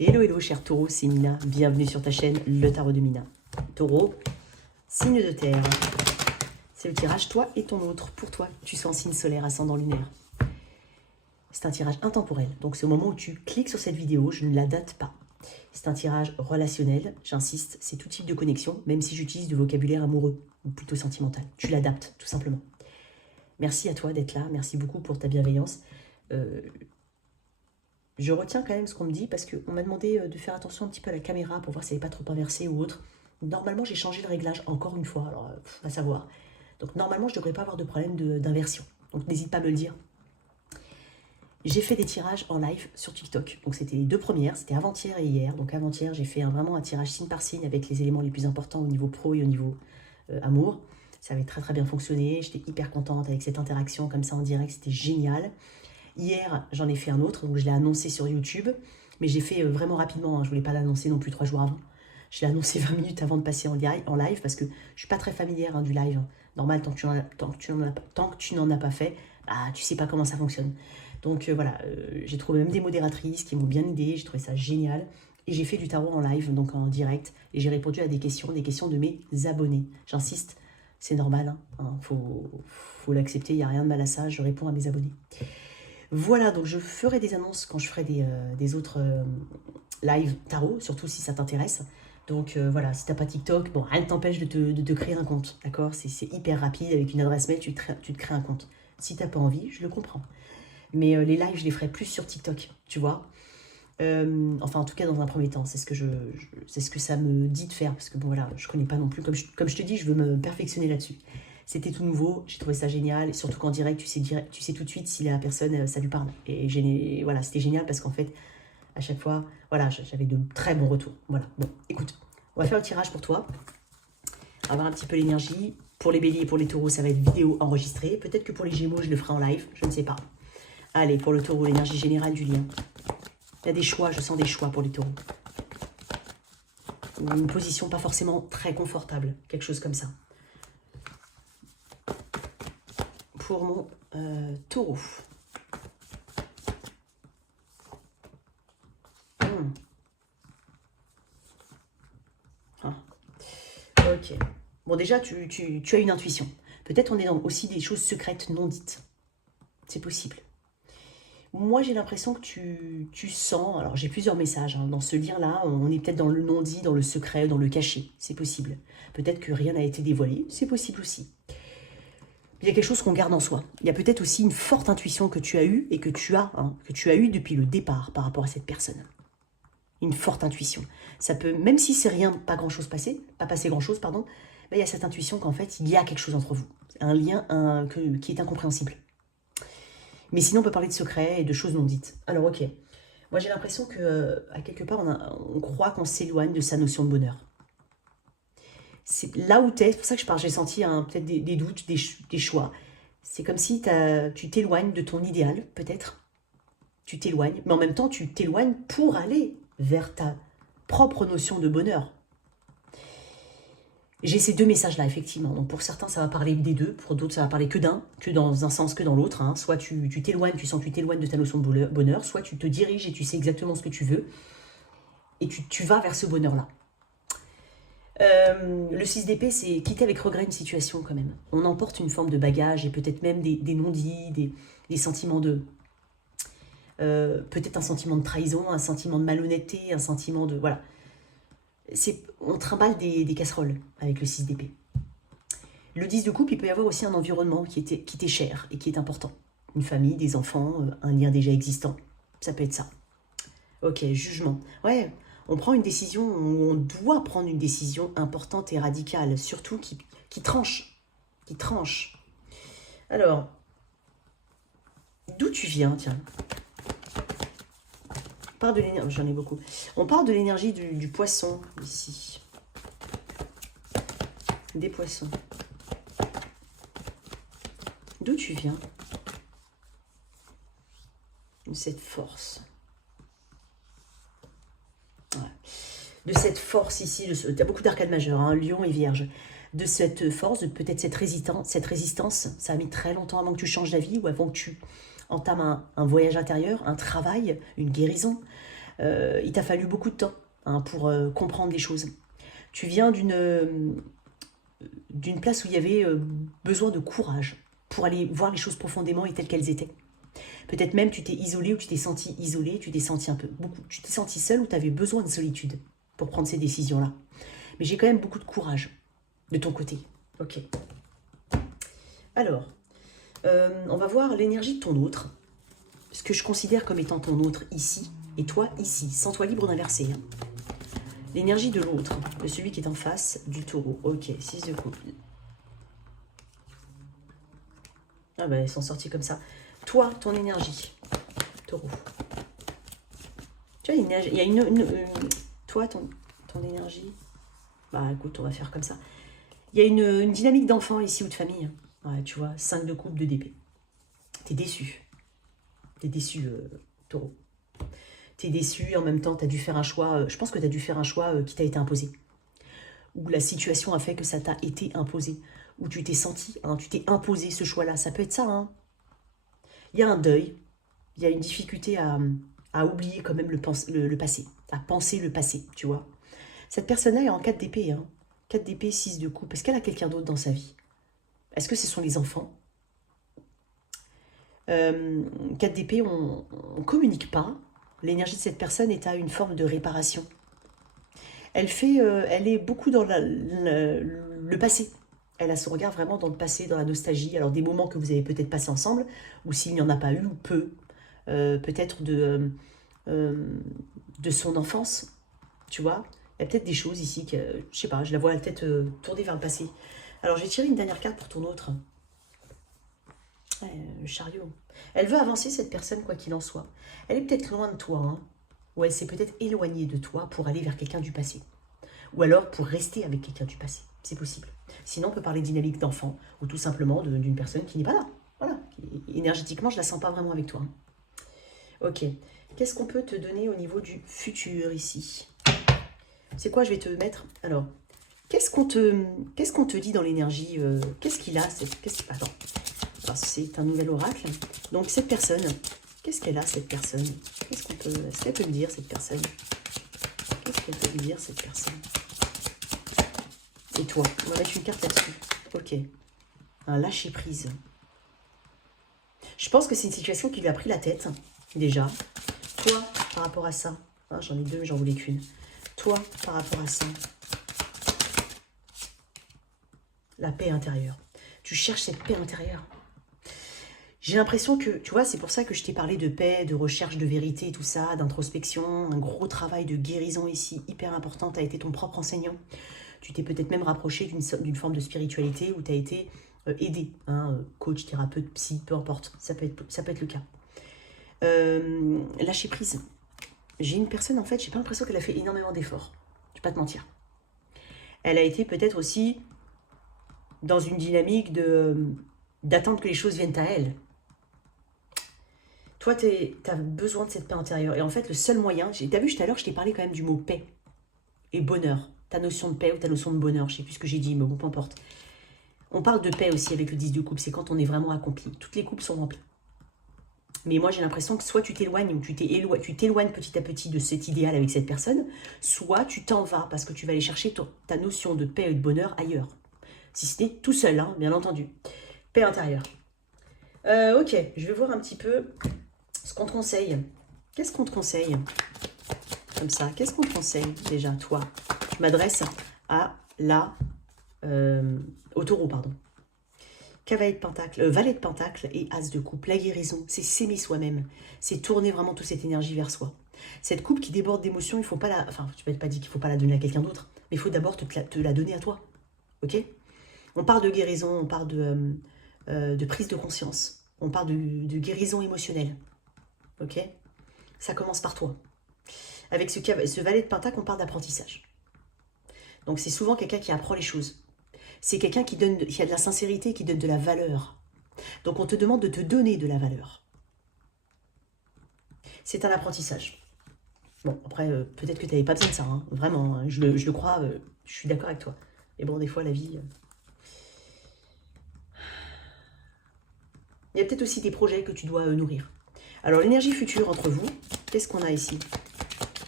Hello, hello, cher taureau, c'est Mina. Bienvenue sur ta chaîne, le tarot de Mina. Taureau, signe de terre. C'est le tirage toi et ton autre. Pour toi, tu sois en signe solaire, ascendant lunaire. C'est un tirage intemporel. Donc, c'est au moment où tu cliques sur cette vidéo, je ne la date pas. C'est un tirage relationnel, j'insiste, c'est tout type de connexion, même si j'utilise du vocabulaire amoureux, ou plutôt sentimental. Tu l'adaptes, tout simplement. Merci à toi d'être là, merci beaucoup pour ta bienveillance. Je retiens quand même ce qu'on me dit parce qu'on m'a demandé de faire attention un petit peu à la caméra pour voir si elle n'est pas trop inversée ou autre. Normalement, j'ai changé le réglage encore une fois, alors à savoir. Donc normalement, je ne devrais pas avoir de problème d'inversion. Donc n'hésite pas à me le dire. J'ai fait des tirages en live sur TikTok. Donc c'était les deux premières, c'était avant-hier et hier. Donc avant-hier, j'ai fait vraiment un tirage signe par signe avec les éléments les plus importants au niveau pro et au niveau amour. Ça avait très très bien fonctionné, j'étais hyper contente avec cette interaction comme ça en direct, c'était génial. Hier, j'en ai fait un autre, donc je l'ai annoncé sur YouTube, mais j'ai fait vraiment rapidement, hein, je ne voulais pas l'annoncer non plus 3 jours avant. Je l'ai annoncé 20 minutes avant de passer en live, parce que je ne suis pas très familière du live. Normal, tant que tu n'en as pas fait, bah, tu ne sais pas comment ça fonctionne. Donc voilà, j'ai trouvé même des modératrices qui m'ont bien aidé, j'ai trouvé ça génial. Et j'ai fait du tarot en live, donc en direct, et j'ai répondu à des questions de mes abonnés. J'insiste, c'est normal, faut l'accepter, il n'y a rien de mal à ça, je réponds à mes abonnés. Voilà, donc je ferai des annonces quand je ferai des autres live tarot, surtout si ça t'intéresse. Donc voilà, si t'as pas TikTok, bon, rien ne t'empêche de te créer un compte, d'accord? C'est hyper rapide, avec une adresse mail, tu te crées un compte. Si t'as pas envie, je le comprends. Mais les lives, je les ferai plus sur TikTok, tu vois? Enfin, en tout cas, dans un premier temps, c'est ce que ça me dit de faire, parce que bon, voilà, je connais pas non plus, comme je te dis, je veux me perfectionner là-dessus. C'était tout nouveau, j'ai trouvé ça génial, et surtout qu'en direct, tu sais tout de suite si la personne, ça lui parle. Et voilà, c'était génial parce qu'en fait, à chaque fois, voilà, j'avais de très bons retours. Voilà, bon, écoute, on va faire le tirage pour toi. On va voir un petit peu l'énergie. Pour les béliers et pour les taureaux, ça va être vidéo enregistrée. Peut-être que pour les gémeaux, je le ferai en live, je ne sais pas. Allez, pour le taureau, l'énergie générale du lien. Il y a des choix, je sens des choix pour les taureaux. Une position pas forcément très confortable, quelque chose comme ça. Pour mon taureau. Ah. Ok. Bon, déjà, tu as une intuition. Peut-être on est dans aussi des choses secrètes non dites. C'est possible. Moi, j'ai l'impression que tu sens... Alors, j'ai plusieurs messages. Hein, dans ce lien-là, on est peut-être dans le non-dit, dans le secret, dans le caché. C'est possible. Peut-être que rien n'a été dévoilé. C'est possible aussi. Il y a quelque chose qu'on garde en soi. Il y a peut-être aussi une forte intuition que tu as eue et que tu as eue depuis le départ par rapport à cette personne. Une forte intuition. Ça peut, même si c'est rien, pas passé grand-chose, pardon, ben, il y a cette intuition qu'en fait, il y a quelque chose entre vous. Un lien qui est incompréhensible. Mais sinon, on peut parler de secrets et de choses non dites. Alors, ok. Moi, j'ai l'impression qu'à quelque part, on croit qu'on s'éloigne de sa notion de bonheur. C'est là où tu es, c'est pour ça que je parle, j'ai senti peut-être des doutes, des choix. C'est comme si tu t'éloignes de ton idéal, peut-être. Tu t'éloignes, mais en même temps, tu t'éloignes pour aller vers ta propre notion de bonheur. J'ai ces deux messages-là, effectivement. Donc pour certains, ça va parler des deux. Pour d'autres, ça va parler que dans un sens que dans l'autre. Hein. Soit tu t'éloignes, tu sens que tu t'éloignes de ta notion de bonheur. Soit tu te diriges et tu sais exactement ce que tu veux. Et tu vas vers ce bonheur-là. Le 6 d'épée, c'est quitter avec regret une situation quand même. On emporte une forme de bagage et peut-être même des non-dits, des sentiments de... peut-être un sentiment de trahison, un sentiment de malhonnêteté, un sentiment de... Voilà. On trimballe des casseroles avec le 6 d'épée. Le 10 de coupe, il peut y avoir aussi un environnement qui t'est cher et qui est important. Une famille, des enfants, un lien déjà existant. Ça peut être ça. Ok, jugement. Ouais, on prend une décision, on doit prendre une décision importante et radicale, surtout qui tranche. Qui tranche. Alors, d'où tu viens, tiens? On parle de l'énergie, j'en ai beaucoup. On parle de l'énergie du poisson, ici. Des poissons. D'où tu viens? De cette force. Ouais. De cette force ici, tu as beaucoup d'arcades majeures, hein, Lion et Vierge. De cette force, de peut-être cette résistance, ça a mis très longtemps avant que tu changes d'avis ou avant que tu entames un voyage intérieur, un travail, une guérison. Il t'a fallu beaucoup de temps hein, pour comprendre les choses. Tu viens d'une place où il y avait besoin de courage pour aller voir les choses profondément et telles qu'elles étaient. Peut-être même tu t'es isolé ou tu t'es senti isolé, tu t'es senti un peu beaucoup, tu t'es senti seul ou tu avais besoin de solitude pour prendre ces décisions-là. Mais j'ai quand même beaucoup de courage de ton côté. Ok. Alors, on va voir l'énergie de ton autre. Ce que je considère comme étant ton autre ici et toi ici. Sans toi libre d'inverser. Hein. L'énergie de l'autre, de celui qui est en face du taureau. Ok, 6 de coupe. Ah ben, ils sont sortis comme ça. Toi, ton énergie, taureau. Tu vois, il y a toi, ton énergie. Bah écoute, on va faire comme ça. Il y a une dynamique d'enfant ici ou de famille. Ouais, tu vois, 5 de coupe, 2 d'épée. T'es déçu. T'es déçu, taureau. T'es déçu, en même temps, t'as dû faire un choix. Je pense que t'as dû faire un choix qui t'a été imposé. Ou la situation a fait que ça t'a été imposé. Ou tu t'es senti, hein, tu t'es imposé ce choix-là. Ça peut être ça, hein. Il y a un deuil. Il y a une difficulté à oublier quand même le passé. À penser le passé, tu vois. Cette personne-là est en 4 d'épée, hein. 4 d'épée, 6 de coupe. Est-ce qu'elle a quelqu'un d'autre dans sa vie? Est-ce que ce sont les enfants? 4 d'épée, on ne communique pas. L'énergie de cette personne est à une forme de réparation. Elle est beaucoup dans le passé. Elle a son regard vraiment dans le passé, dans la nostalgie. Alors des moments que vous avez peut-être passés ensemble, ou s'il n'y en a pas eu, ou peu. Peut-être de son enfance, tu vois. Il y a peut-être des choses ici que, je sais pas, je la vois la tête tournée vers le passé. Alors je vais tirer une dernière carte pour ton autre. Le chariot. Elle veut avancer, cette personne, quoi qu'il en soit. Elle est peut-être loin de toi, hein, ou elle s'est peut-être éloignée de toi pour aller vers quelqu'un du passé. Ou alors pour rester avec quelqu'un du passé. C'est possible. Sinon, on peut parler de dynamique d'enfant, ou tout simplement d'une personne qui n'est pas là. Voilà. Énergétiquement, je la sens pas vraiment avec toi. Ok. Qu'est-ce qu'on peut te donner au niveau du futur ici? C'est quoi, je vais te mettre... Alors, qu'est-ce qu'on te dit dans l'énergie? Qu'est-ce qu'il a? Attends. C'est un nouvel oracle. Donc cette personne, qu'est-ce qu'elle a cette personne? Est-ce qu'elle peut me dire cette personne? Qu'est-ce qu'elle peut me dire cette personne? Et toi, on va mettre une carte là-dessus. Ok. Un lâcher prise. Je pense que c'est une situation qui lui a pris la tête, déjà. Toi, par rapport à ça, hein, j'en ai deux, mais j'en voulais qu'une. Toi, par rapport à ça, la paix intérieure. Tu cherches cette paix intérieure. J'ai l'impression que, tu vois, c'est pour ça que je t'ai parlé de paix, de recherche de vérité et tout ça, d'introspection, un gros travail de guérison ici, hyper important. Tu as été ton propre enseignant. Tu t'es peut-être même rapproché d'une forme de spiritualité où tu as été aidé, hein, coach, thérapeute, psy, peu importe. Ça peut être le cas. Lâcher prise. J'ai une personne, en fait, j'ai pas l'impression qu'elle a fait énormément d'efforts. Je vais pas te mentir. Elle a été peut-être aussi dans une dynamique d'attendre que les choses viennent à elle. Toi, tu as besoin de cette paix intérieure. Et en fait, le seul moyen... Tu as vu, tout à l'heure, je t'ai parlé quand même du mot paix et bonheur. Ta notion de paix ou ta notion de bonheur, je ne sais plus ce que j'ai dit, mais bon, peu importe. On parle de paix aussi avec le 10 de coupe. C'est quand on est vraiment accompli. Toutes les coupes sont remplies. Mais moi, j'ai l'impression que soit tu t'éloignes ou tu t'éloignes petit à petit de cet idéal avec cette personne, soit tu t'en vas parce que tu vas aller chercher ta notion de paix et de bonheur ailleurs. Si c'était tout seul, hein, bien entendu. Paix intérieure. Ok, je vais voir un petit peu ce qu'on te conseille. Qu'est-ce qu'on te conseille? Comme ça, qu'est-ce qu'on te conseille déjà, toi? Je m'adresse à au taureau, pardon. Cavalier de pentacle, valet de pentacle et as de coupe. La guérison, c'est s'aimer soi-même. C'est tourner vraiment toute cette énergie vers soi. Cette coupe qui déborde d'émotions, il faut pas la... Enfin, tu peux pas dire qu'il ne faut pas la donner à quelqu'un d'autre, mais il faut d'abord te la donner à toi. Ok? On parle de guérison, on parle de prise de conscience. On parle de guérison émotionnelle. Ok? Ça commence par toi. Avec ce valet de pentacle, on parle d'apprentissage. Donc c'est souvent quelqu'un qui apprend les choses. C'est quelqu'un qui a de la sincérité, qui donne de la valeur. Donc on te demande de te donner de la valeur. C'est un apprentissage. Bon, après, peut-être que tu n'avais pas besoin de ça. Hein. Vraiment, hein. Je le crois, je suis d'accord avec toi. Mais bon, des fois, la vie... Il y a peut-être aussi des projets que tu dois nourrir. Alors, l'énergie future entre vous, qu'est-ce qu'on a ici?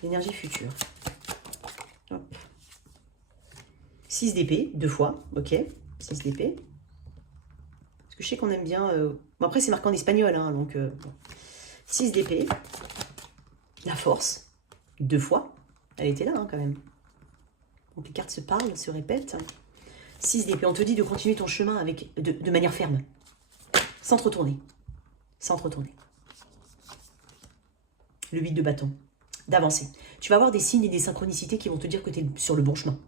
l'énergie future. Hop. 6 d'épée, 2 fois, ok. 6 d'épée. Parce que je sais qu'on aime bien... Bon, après, c'est marqué en espagnol, hein, donc... Bon. 6 d'épée. La force, 2 fois. Elle était là, hein, quand même. Donc les cartes se parlent, se répètent. 6 d'épée, on te dit de continuer ton chemin avec, de manière ferme. Sans te retourner. Sans te retourner. Le 8 de bâton. D'avancer. Tu vas avoir des signes et des synchronicités qui vont te dire que tu es sur le bon chemin.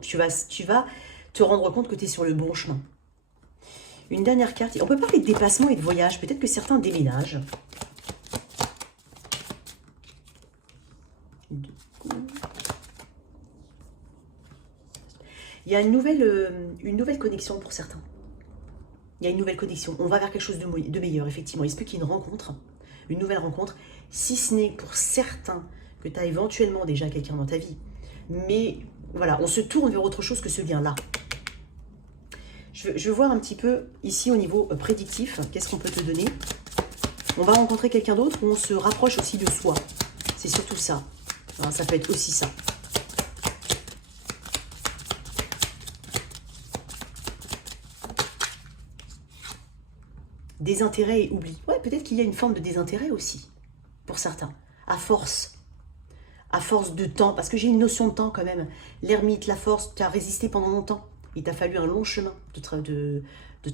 Tu vas te rendre compte que tu es sur le bon chemin. Une dernière carte. On peut parler de déplacement et de voyage. Peut-être que certains déménagent. Il y a une nouvelle connexion pour certains. Il y a une nouvelle connexion. On va vers quelque chose de meilleur, effectivement. Il se peut qu'il y ait une rencontre, une nouvelle rencontre, si ce n'est pour certains que tu as éventuellement déjà quelqu'un dans ta vie. Mais voilà, on se tourne vers autre chose que ce lien-là. Je veux voir un petit peu ici au niveau prédictif, qu'est-ce qu'on peut te donner. On va rencontrer quelqu'un d'autre ou on se rapproche aussi de soi. C'est surtout ça. Alors, ça peut être aussi ça. Désintérêt et oubli. Ouais, peut-être qu'il y a une forme de désintérêt aussi, pour certains. À force de temps, parce que j'ai une notion de temps quand même. L'ermite, la force, tu as résisté pendant longtemps. Il t'a fallu un long chemin de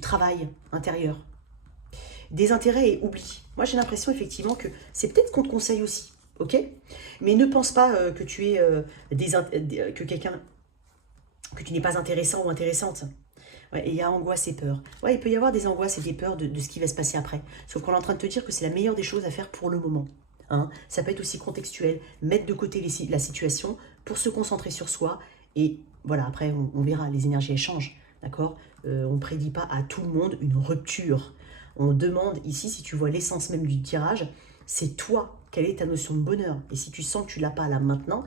travail intérieur. Désintérêt et oubli. Moi, j'ai l'impression effectivement que c'est peut-être qu'on te conseille aussi, ok? Mais ne pense pas que tu es que tu n'es pas intéressant ou intéressante. Ouais, et il y a angoisse et peur. Ouais, il peut y avoir des angoisses et des peurs de ce qui va se passer après. Sauf qu'on est en train de te dire que c'est la meilleure des choses à faire pour le moment. Hein. Ça peut être aussi contextuel, mettre de côté la situation pour se concentrer sur soi. Et voilà, après, on verra, les énergies elles changent. D'accord, on ne prédit pas à tout le monde une rupture. On demande ici, si tu vois l'essence même du tirage, c'est toi, quelle est ta notion de bonheur. Et si tu sens que tu ne l'as pas là maintenant,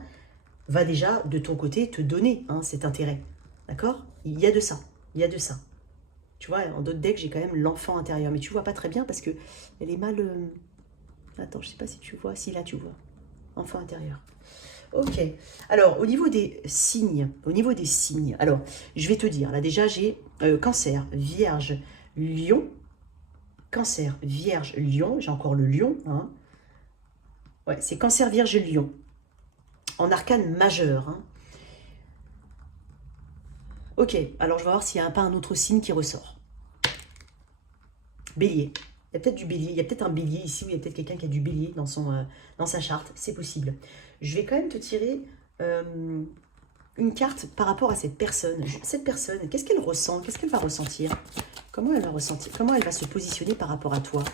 va déjà de ton côté te donner cet intérêt. D'accord? Il y a de ça. Il y a de ça. Tu vois, en d'autres decks, j'ai quand même l'enfant intérieur. Mais tu vois pas très bien parce que elle est mal... Attends, je sais pas si tu vois. Si, là, tu vois. Enfant intérieur. Ok. Alors, au niveau des signes, alors, je vais te dire, là, déjà, j'ai Cancer, Vierge, Lion. Cancer, Vierge, Lion. J'ai encore le Lion. Hein. Ouais, c'est Cancer, Vierge, Lion. En arcane majeur. Hein. Ok, alors je vais voir s'il n'y a pas un autre signe qui ressort. Bélier. Il y a peut-être du bélier. Il y a peut-être un bélier ici, ou il y a peut-être quelqu'un qui a du bélier dans sa charte. C'est possible. Je vais quand même te tirer une carte par rapport à cette personne. Cette personne, qu'est-ce qu'elle ressent? Qu'est-ce qu'elle va ressentir? Comment elle va ressentir? Comment elle va se positionner par rapport à toi?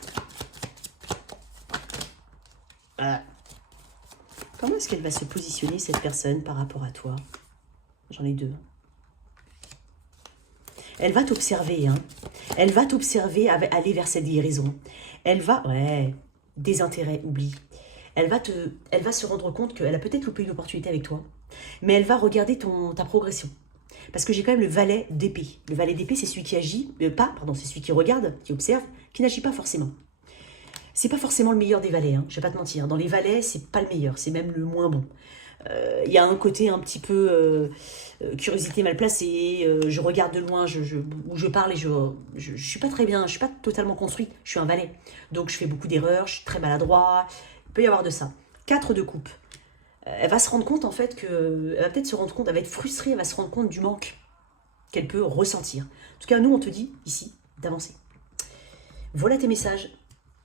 Comment est-ce qu'elle va se positionner, cette personne, par rapport à toi? J'en ai deux. Elle va t'observer, hein. Elle va t'observer, aller vers cette guérison. Elle va... Ouais, désintérêt, oubli. Elle va se rendre compte qu'elle a peut-être loupé une opportunité avec toi, mais elle va regarder ta progression. Parce que j'ai quand même le valet d'épée. Le valet d'épée, c'est celui qui agit, c'est celui qui regarde, qui observe, qui n'agit pas forcément. C'est pas forcément le meilleur des valets, hein, je vais pas te mentir. Dans les valets, c'est pas le meilleur, c'est même le moins bon. Il y a un côté un petit peu curiosité mal placée, je regarde de loin, où je parle et je suis pas très bien, je suis pas totalement construite, je suis un valet. Donc je fais beaucoup d'erreurs, je suis très maladroit, il peut y avoir de ça. 4 de coupe. Elle va se rendre compte en fait elle va peut-être se rendre compte, elle va être frustrée, elle va se rendre compte du manque qu'elle peut ressentir. En tout cas, nous on te dit ici d'avancer. Voilà tes messages,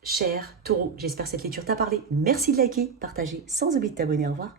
cher Taureau. J'espère que cette lecture t'a parlé. Merci de liker, partager, sans oublier de t'abonner. Au revoir.